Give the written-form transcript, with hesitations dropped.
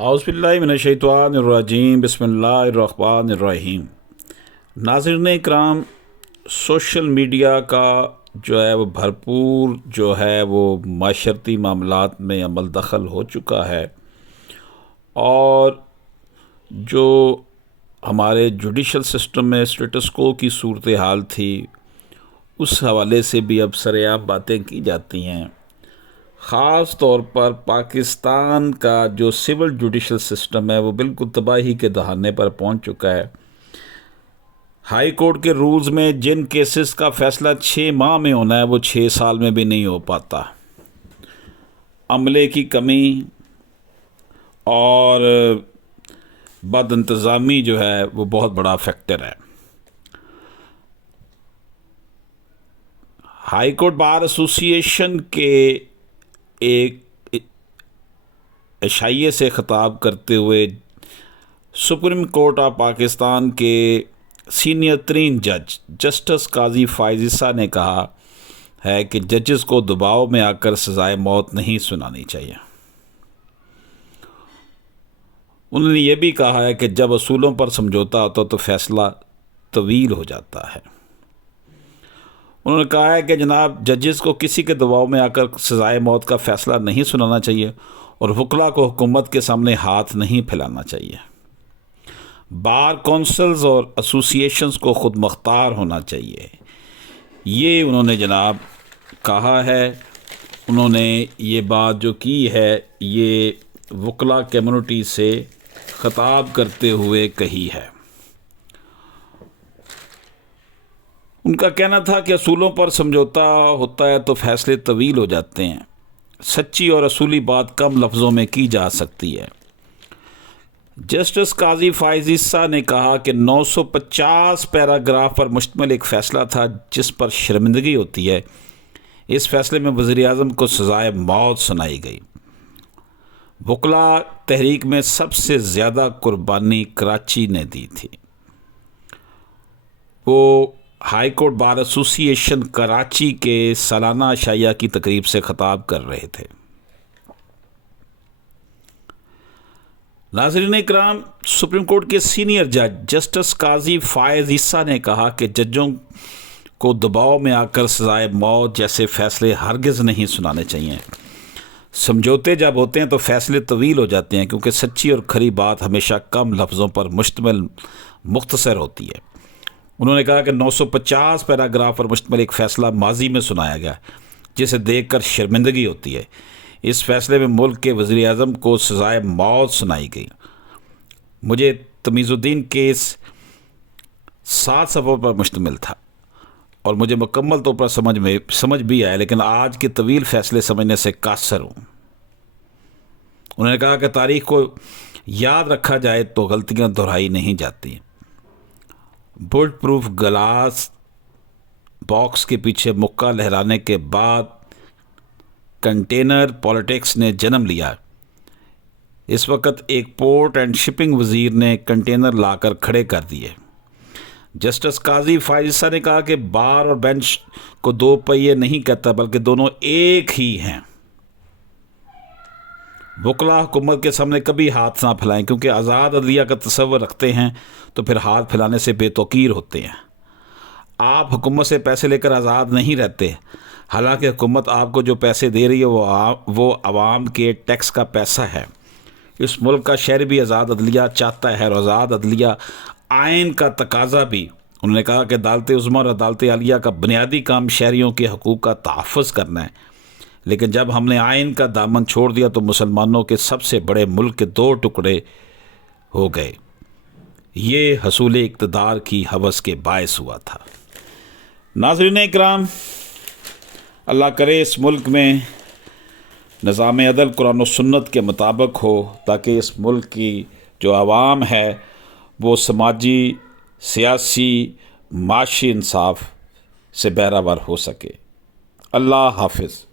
اعوذ باللہ من الشیطان الرجیم بسم اللہ الرحمن الرحیم۔ ناظرین اکرام، سوشل میڈیا کا جو ہے وہ بھرپور وہ معاشرتی معاملات میں عمل دخل ہو چکا ہے، اور جو ہمارے جوڈیشل سسٹم میں اسٹیٹس کو کی صورتحال تھی اس حوالے سے بھی اب سرعام باتیں کی جاتی ہیں۔ خاص طور پر پاکستان کا جو سول جوڈیشل سسٹم ہے وہ بالکل تباہی کے دہانے پر پہنچ چکا ہے۔ ہائی کورٹ کے رولز میں جن کیسز کا فیصلہ 6 ماہ میں ہونا ہے وہ 6 سال میں بھی نہیں ہو پاتا۔ عملے کی کمی اور بد انتظامی جو ہے وہ بہت بڑا فیکٹر ہے۔ ہائی کورٹ بار ایسوسی ایشن کے ایک عشائیے سے خطاب کرتے ہوئے سپریم کورٹ آف پاکستان کے سینئر ترین جج جسٹس قاضی فائز عیسیٰ نے کہا ہے کہ ججز کو دباؤ میں آ کر سزائے موت نہیں سنانی چاہیے۔ انہوں نے یہ بھی کہا ہے کہ جب اصولوں پر سمجھوتا ہوتا تو فیصلہ طویل ہو جاتا ہے۔ انہوں نے کہا ہے کہ جناب ججز کو کسی کے دباؤ میں آ کر سزائے موت کا فیصلہ نہیں سنانا چاہیے، اور وکلاء کو حکومت کے سامنے ہاتھ نہیں پھیلانا چاہیے۔ بار کونسلز اور ایسوسی ایشنز کو خود مختار ہونا چاہیے، یہ انہوں نے جناب کہا ہے۔ انہوں نے یہ بات جو کی ہے یہ وکلاء کمیونٹی سے خطاب کرتے ہوئے کہی ہے۔ ان کا کہنا تھا کہ اصولوں پر سمجھوتا ہوتا ہے تو فیصلے طویل ہو جاتے ہیں۔ سچی اور اصولی بات کم لفظوں میں کی جا سکتی ہے۔ جسٹس قاضی فائز عیسیٰ نے کہا کہ 950 پیراگراف پر مشتمل ایک فیصلہ تھا جس پر شرمندگی ہوتی ہے۔ اس فیصلے میں وزیر اعظم کو سزائے موت سنائی گئی۔ وکلاء تحریک میں سب سے زیادہ قربانی کراچی نے دی تھی۔ وہ ہائی کورٹ بار ایسوسی ایشن کراچی کے سالانہ عشائیہ کی تقریب سے خطاب کر رہے تھے۔ ناظرین اکرام، سپریم کورٹ کے سینئر جج جسٹس قاضی فائز عیسیٰ نے کہا کہ ججوں کو دباؤ میں آ کر سزائے موت جیسے فیصلے ہرگز نہیں سنانے چاہیے۔ سمجھوتے جب ہوتے ہیں تو فیصلے طویل ہو جاتے ہیں، کیونکہ سچی اور کھری بات ہمیشہ کم لفظوں پر مشتمل مختصر ہوتی ہے۔ انہوں نے کہا کہ 950 پیراگراف پر مشتمل ایک فیصلہ ماضی میں سنایا گیا جسے دیکھ کر شرمندگی ہوتی ہے۔ اس فیصلے میں ملک کے وزیر اعظم کو سزائے موت سنائی گئی۔ مجھے تمیز الدین کیس 7 صفحوں پر مشتمل تھا اور مجھے مکمل طور پر سمجھ بھی آیا، لیکن آج کے طویل فیصلے سمجھنے سے قاصر ہوں۔ انہوں نے کہا کہ تاریخ کو یاد رکھا جائے تو غلطیاں دہرائی نہیں جاتی۔ بلٹ پروف گلاس باکس کے پیچھے مکہ لہرانے کے بعد کنٹینر پالیٹکس نے جنم لیا۔ اس وقت ایک پورٹ اینڈ شپنگ وزیر نے کنٹینر لا کر کھڑے کر دیے۔ جسٹس قاضی فائز عیسیٰ نے کہا کہ بار اور بینچ کو 2 پہیے نہیں کہتا بلکہ دونوں ایک ہی ہیں۔ وکلاء حکومت کے سامنے کبھی ہاتھ نہ پھیلائیں، کیونکہ آزاد عدلیہ کا تصور رکھتے ہیں تو پھر ہاتھ پھیلانے سے بے توقیر ہوتے ہیں۔ آپ حکومت سے پیسے لے کر آزاد نہیں رہتے، حالانکہ حکومت آپ کو جو پیسے دے رہی ہے وہ عوام کے ٹیکس کا پیسہ ہے۔ اس ملک کا شہری بھی آزاد عدلیہ چاہتا ہے، اور آزاد عدلیہ آئین کا تقاضا بھی۔ انہوں نے کہا کہ عدالت عظمیٰ اور عدالت عالیہ کا بنیادی کام شہریوں کے حقوق کا تحفظ کرنا ہے، لیکن جب ہم نے آئین کا دامن چھوڑ دیا تو مسلمانوں کے سب سے بڑے ملک کے 2 ٹکڑے ہو گئے۔ یہ حصول اقتدار کی ہوس کے باعث ہوا تھا۔ ناظرین اکرام، اللہ کرے اس ملک میں نظام عدل قرآن و سنت کے مطابق ہو، تاکہ اس ملک کی جو عوام ہے وہ سماجی، سیاسی، معاشی انصاف سے بہرہ ور ہو سکے۔ اللہ حافظ۔